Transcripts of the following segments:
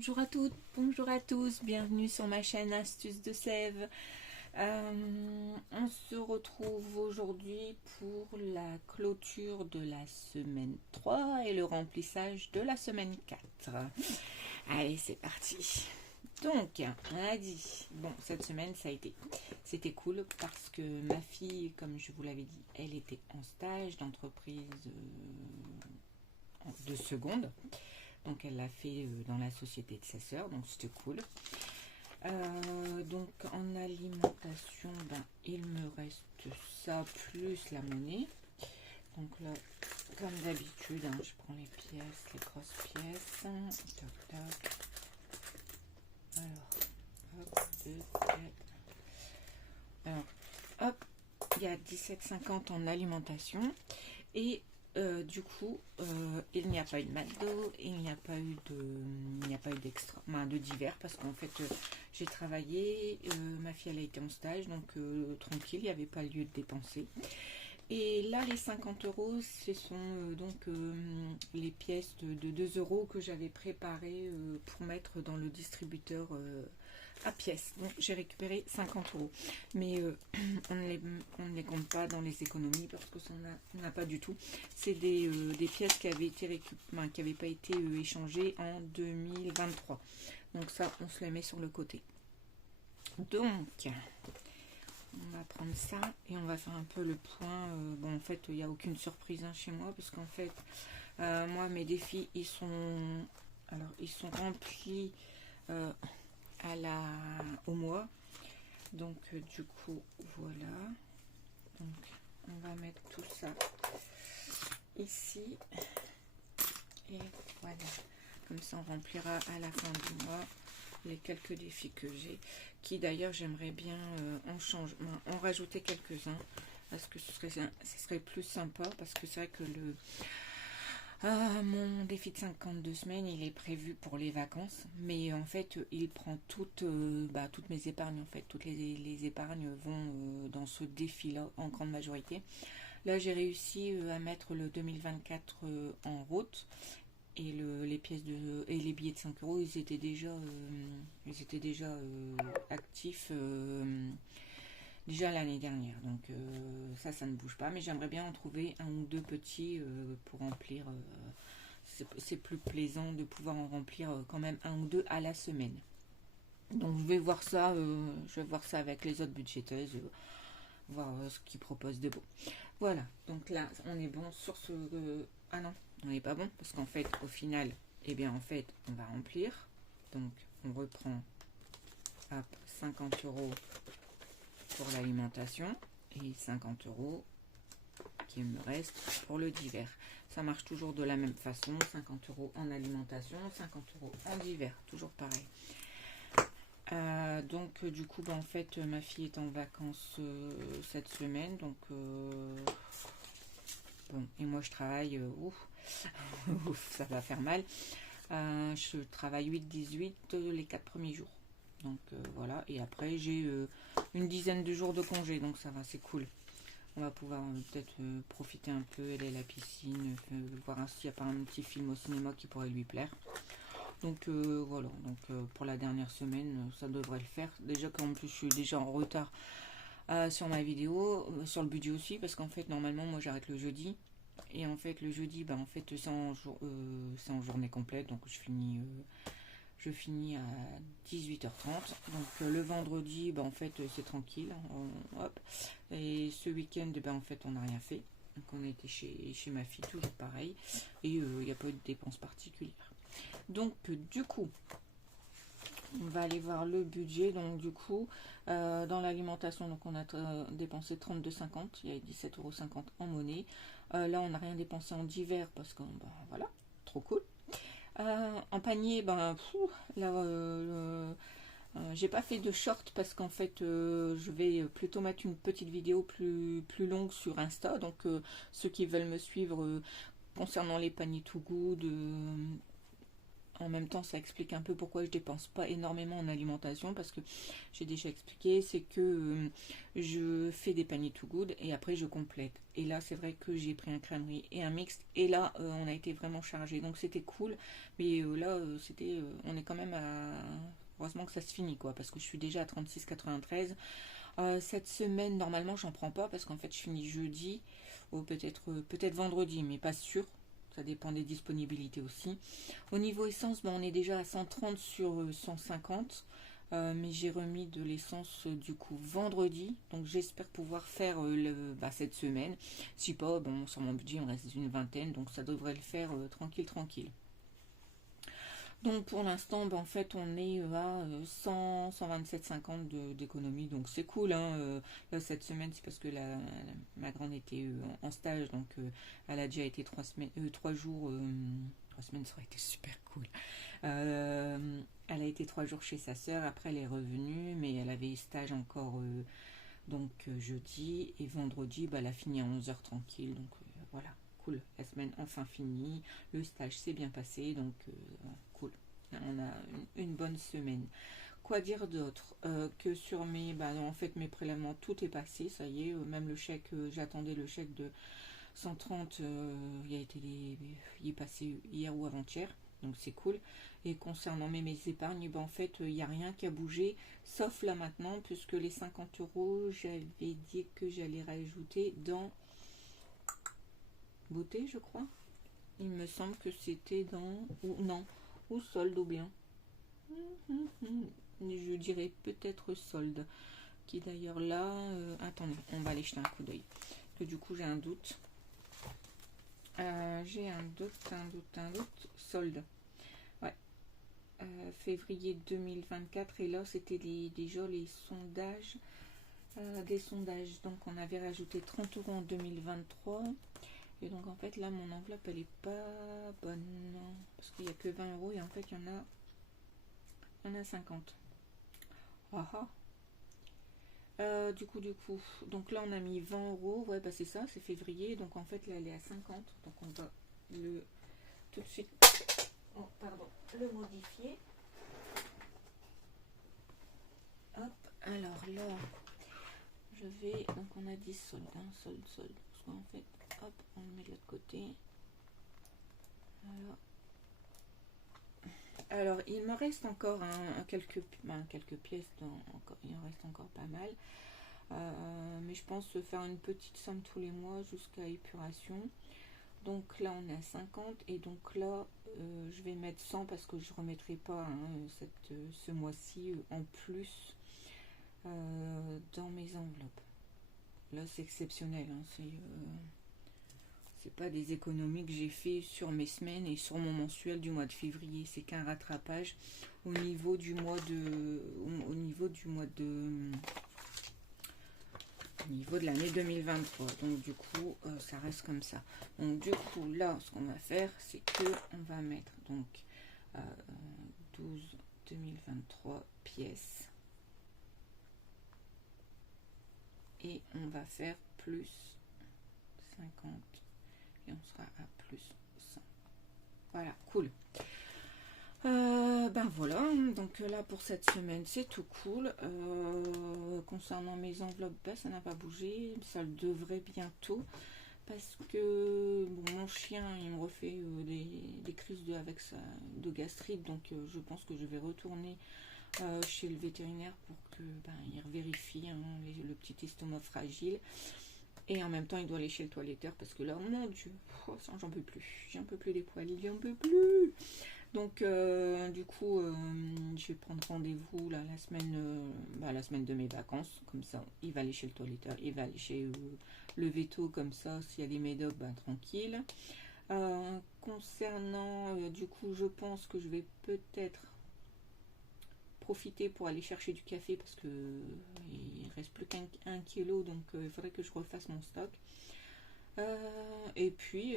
Bonjour à toutes, bonjour à tous, bienvenue sur ma chaîne Astuces de Sève. On se retrouve aujourd'hui pour la clôture de la semaine 3 et le remplissage de la semaine 4. Allez, c'est parti. Donc, on a dit, bon, cette semaine, c'était cool parce que ma fille, comme je vous l'avais dit, elle était en stage d'entreprise de seconde. Donc elle l'a fait dans la société de sa sœur, donc c'était cool. Donc en alimentation, il me reste ça plus la monnaie. Donc là, comme d'habitude, je prends les pièces, les grosses pièces. Toc toc. Alors, hop, 2, 4. Alors, hop, il y a 17,50 en alimentation. Et du coup, il n'y a pas eu de McDo, il n'y a pas eu d'extra, de divers, parce qu'en fait, j'ai travaillé, ma fille elle a été en stage, donc tranquille, il n'y avait pas lieu de dépenser. Et là, les 50 euros, ce sont donc les pièces de 2 euros que j'avais préparées pour mettre dans le distributeur à pièces. Donc j'ai récupéré 50 euros. Mais on ne les compte pas dans les économies parce que ça on n'a pas du tout. C'est des pièces qui avaient été qui n'avaient pas été échangées en 2023. Donc ça, on se les met sur le côté. Donc, on va prendre ça et on va faire un peu le point. Bon, en fait, il n'y a aucune surprise chez moi parce qu'en fait, moi, mes défis, ils sont remplis au mois. Donc, du coup, voilà. Donc, on va mettre tout ça ici. Et voilà. Comme ça, on remplira à la fin du mois les quelques défis que j'ai, qui d'ailleurs j'aimerais bien en rajouter quelques-uns parce que ce serait plus sympa, parce que c'est vrai que mon défi de 52 semaines il est prévu pour les vacances, mais en fait il prend toutes mes épargnes. En fait toutes les épargnes vont dans ce défi là en grande majorité. Là j'ai réussi à mettre le 2024 en route. Et les pièces et les billets de 5 euros, ils étaient déjà actifs déjà l'année dernière. Donc ça ne bouge pas. Mais j'aimerais bien en trouver un ou deux petits pour remplir. C'est plus plaisant de pouvoir en remplir quand même un ou deux à la semaine. Donc je vais voir ça avec les autres budgéteuses, voir ce qu'ils proposent de beau. Voilà, donc là on est bon sur ce... ah non, on n'est pas bon, parce qu'en fait au final, on va remplir. Donc on reprend 50 euros pour l'alimentation et 50 euros qui me reste pour le divers. Ça marche toujours de la même façon, 50 euros en alimentation, 50 euros en divers, toujours pareil. Donc du coup en fait ma fille est en vacances cette semaine, donc bon, et moi je travaille ça va faire mal. Je travaille 8-18 les 4 premiers jours, donc voilà, et après j'ai une dizaine de jours de congé, donc ça va, c'est cool. On va pouvoir peut-être profiter un peu, aller à la piscine, voir s'il n'y a pas un petit film au cinéma qui pourrait lui plaire. Donc voilà, donc pour la dernière semaine, ça devrait le faire. Déjà qu'en plus je suis déjà en retard sur ma vidéo, sur le budget aussi, parce qu'en fait normalement moi j'arrête le jeudi. Et en fait le jeudi, c'est en journée complète, donc je finis à 18h30. Donc le vendredi, en fait c'est tranquille, hop. Et ce week-end, en fait on n'a rien fait. Donc on a été chez ma fille, toujours pareil. Et il n'y a pas eu de dépenses particulières. Donc du coup, on va aller voir le budget. Donc du coup, dans l'alimentation, donc on a dépensé 32,50. Il y a 17,50 € en monnaie. Là, on n'a rien dépensé en divers parce que voilà, trop cool. En panier, j'ai pas fait de short parce qu'en fait, je vais plutôt mettre une petite vidéo plus longue sur Insta. Donc ceux qui veulent me suivre concernant les paniers Too Good, En même temps, ça explique un peu pourquoi je dépense pas énormément en alimentation, parce que j'ai déjà expliqué, c'est que je fais des paniers Too Good et après je complète. Et là, c'est vrai que j'ai pris un crèmerie et un mixte, et là, on a été vraiment chargé, donc c'était cool. Mais là, on est quand même à... Heureusement que ça se finit, quoi, parce que je suis déjà à 36,93. Cette semaine, normalement, j'en prends pas, parce qu'en fait, je finis jeudi, ou peut-être vendredi, mais pas sûr. Ça dépend des disponibilités aussi. Au niveau essence, on est déjà à 130 sur 150. Mais j'ai remis de l'essence du coup vendredi. Donc j'espère pouvoir faire cette semaine. Si pas, bon, sur mon budget, il me reste une vingtaine. Donc ça devrait le faire tranquille, tranquille. Donc pour l'instant, en fait, on est à 127,50 d'économie, donc c'est cool. Hein. Là, cette semaine, c'est parce que ma grande était en stage, donc elle a déjà été 3 semaines, 3 jours. 3 semaines, ça aurait été super cool. Elle a été 3 jours chez sa sœur, après elle est revenue, mais elle avait stage encore jeudi, et vendredi, elle a fini à 11 h tranquille, donc voilà. Cool, la semaine enfin finie, le stage s'est bien passé, donc cool. On a une bonne semaine. Quoi dire d'autre que sur en fait mes prélèvements, tout est passé, ça y est, même le chèque, j'attendais le chèque de 130, il est passé hier ou avant-hier, donc c'est cool. Et concernant mes épargnes, en fait, il n'y a rien qui a bougé, sauf là maintenant, puisque les 50 €, j'avais dit que j'allais rajouter dans beauté, je crois. Il me semble que c'était dans... Ou non, ou solde ou bien. Je dirais peut-être solde. Qui d'ailleurs là... attendez, on va aller jeter un coup d'œil. Parce que du coup j'ai un doute. J'ai un doute. Solde. Ouais. Février 2024. Et là c'était déjà les sondages. Des sondages. Donc on avait rajouté 30 € en 2023. Et donc en fait là mon enveloppe elle est pas bonne, parce qu'il n'y a que 20 € et en fait il y en a 50. Ah ah. Du coup, donc là on a mis 20 €, ouais c'est ça, c'est février, donc en fait là elle est à 50, donc on va tout de suite le modifier. Hop, alors là je vais, donc on a dit solde, solde, parce qu'en fait, hop, on le met de l'autre côté. Voilà. Alors, il me reste encore quelques pièces, il en reste encore pas mal. Mais je pense faire une petite somme tous les mois jusqu'à épuration. Donc là, on est à 50. Et donc là, je vais mettre 100 parce que je ne remettrai pas ce mois-ci en plus dans mes enveloppes. Là, c'est exceptionnel. C'est pas des économies que j'ai fait sur mes semaines et sur mon mensuel du mois de février. C'est qu'un rattrapage au niveau du mois de l'année 2023. Donc du coup, ça reste comme ça. Donc du coup, là, ce qu'on va faire, c'est que on va mettre donc 12 2023 pièces. Et on va faire plus 50. Et on sera à plus 100. Voilà, cool. Voilà, donc là pour cette semaine c'est tout cool. Concernant mes enveloppes, ça n'a pas bougé, ça le devrait bientôt, parce que mon chien il me refait des crises de gastrite, donc je pense que je vais retourner chez le vétérinaire pour que il vérifie le petit estomac fragile. Et en même temps, il doit aller chez le toiletteur parce que là, oh mon Dieu, j'en peux plus. J'en peux plus des poils, j'en peux plus. Donc, du coup, je vais prendre rendez-vous là, la semaine de mes vacances. Comme ça, il va aller chez le toiletteur, il va aller chez le veto, comme ça, s'il y a des médocs, tranquille. Concernant, du coup, je pense que je vais peut-être profiter pour aller chercher du café parce que il reste plus qu'un kilo, donc il faudrait que je refasse mon stock. Et puis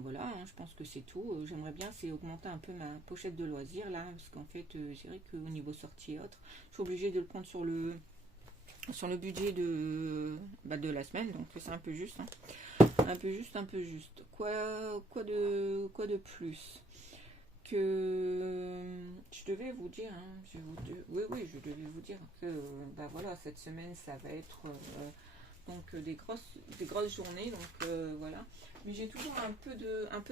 voilà, je pense que c'est tout. J'aimerais bien augmenter un peu ma pochette de loisirs là, parce qu'en fait c'est vrai qu'au niveau sortie et autres, je suis obligée de le prendre sur le budget de la semaine, donc c'est un peu juste, un peu juste. Quoi de plus? je devais vous dire, hein, oui, je devais vous dire que bah voilà, cette semaine ça va être donc des grosses journées, donc voilà. Mais j'ai toujours un peu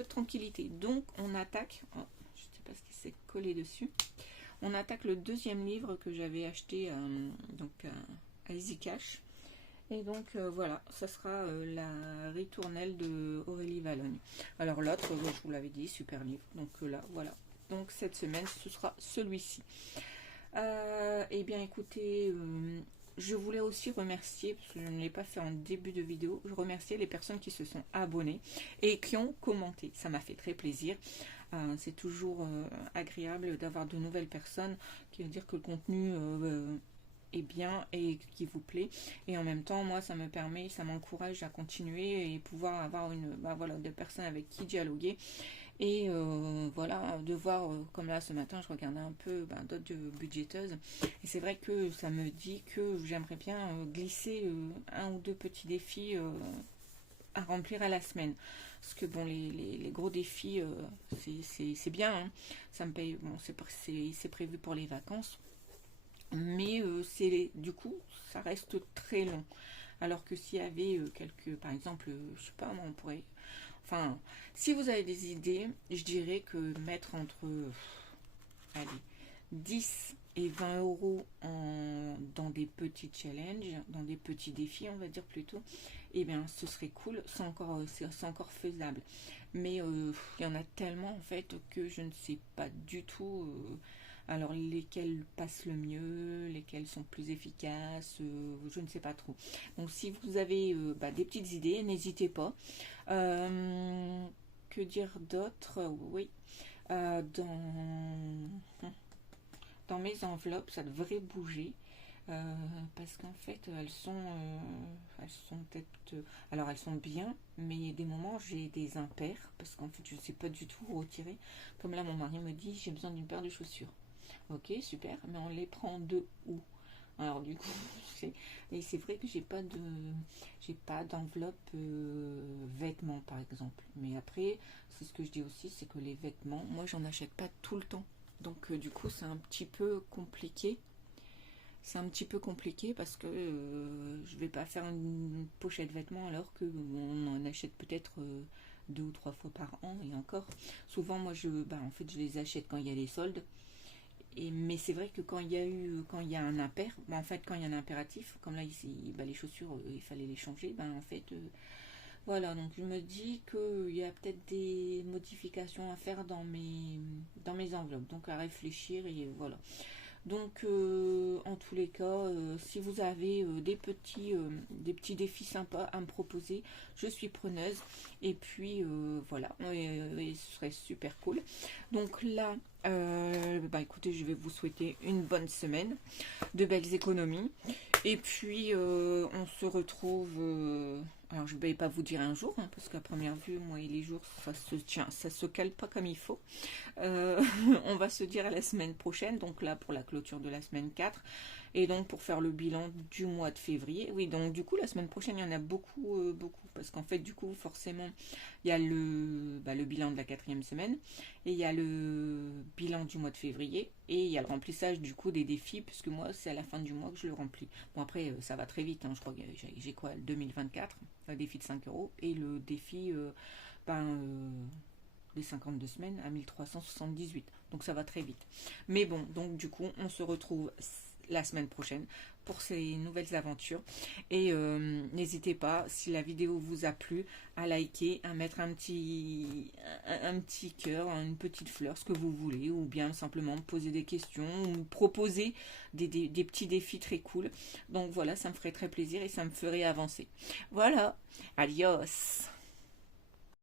de tranquillité. Donc on attaque, oh, je sais pas ce qui s'est collé dessus. On attaque le deuxième livre que j'avais acheté donc à Easy Cash. Et donc voilà, ça sera la ritournelle de Aurélie Valogne. Alors l'autre, je vous l'avais dit, super livre. Donc là, voilà. Donc cette semaine, ce sera celui-ci. Eh bien écoutez, je voulais aussi remercier, parce que je ne l'ai pas fait en début de vidéo, je remerciais les personnes qui se sont abonnées et qui ont commenté. Ça m'a fait très plaisir. C'est toujours agréable d'avoir de nouvelles personnes qui veut dire que le contenu est bien et qui vous plaît. Et en même temps, moi, ça me permet, ça m'encourage à continuer et pouvoir avoir voilà, des personnes avec qui dialoguer. Et voilà, de voir, comme là ce matin, je regardais un peu d'autres budgéteuses. Et c'est vrai que ça me dit que j'aimerais bien glisser un ou deux petits défis à remplir à la semaine. Parce que bon, les gros défis, c'est bien. Hein. Ça me paye, bon, c'est prévu pour les vacances. Mais du coup, ça reste très long. Alors que s'il y avait par exemple, je sais pas, on pourrait. Enfin, si vous avez des idées, je dirais que mettre entre, allez, 10 et 20 euros dans des petits challenges, dans des petits défis, on va dire plutôt, eh bien, ce serait cool. C'est encore faisable. Mais il y en a tellement, en fait, que je ne sais pas du tout. Alors, lesquels passent le mieux, lesquels sont plus efficaces, je ne sais pas trop. Donc, si vous avez des petites idées, n'hésitez pas. Que dire d'autre? Oui, dans mes enveloppes, ça devrait bouger. Parce qu'en fait, elles sont peut-être. Alors, elles sont bien, mais il y a des moments, j'ai des impairs, parce qu'en fait, je ne sais pas du tout retirer. Comme là, mon mari me dit, j'ai besoin d'une paire de chaussures. Ok, super, mais on les prend de où? Alors du coup, c'est vrai que j'ai pas d'enveloppe vêtements par exemple. Mais après, c'est ce que je dis aussi, c'est que les vêtements, moi j'en achète pas tout le temps. Donc du coup, c'est un petit peu compliqué. C'est un petit peu compliqué parce que je vais pas faire une pochette vêtements alors que on en achète peut-être 2 ou 3 fois par an et encore. Souvent, moi je les achète quand il y a les soldes. Mais c'est vrai que quand il y a un impair, en fait quand il y a un impératif, comme là ici, les chaussures, il fallait les changer, en fait, voilà, donc je me dis qu'il y a peut-être des modifications à faire dans mes enveloppes, donc à réfléchir et voilà. Donc en tous les cas, si vous avez des petits défis sympas à me proposer, je suis preneuse. Et puis voilà, et ce serait super cool. Donc là, écoutez, je vais vous souhaiter une bonne semaine, de belles économies. Et puis on se retrouve. Alors je ne vais pas vous dire un jour, hein, parce qu'à première vue, moi et les jours, ça se cale pas comme il faut. On va se dire à la semaine prochaine, donc là pour la clôture de la semaine 4, et donc pour faire le bilan du mois de février. Oui, donc du coup la semaine prochaine, il y en a beaucoup, parce qu'en fait du coup forcément, il y a le bilan de la 4e semaine, et il y a le bilan du mois de février, et il y a le remplissage du coup des défis, puisque moi c'est à la fin du mois que je le remplis. Bon après ça va très vite, hein, je crois que j'ai quoi, le 2024, le défi de 5 euros, et le défi des 52 semaines à 1378. Donc ça va très vite. Mais bon, donc du coup, on se retrouve la semaine prochaine pour ces nouvelles aventures. Et n'hésitez pas, si la vidéo vous a plu, à liker, à mettre un petit cœur, une petite fleur, ce que vous voulez, ou bien simplement poser des questions, ou proposer des petits défis très cool. Donc voilà, ça me ferait très plaisir et ça me ferait avancer. Voilà, adios!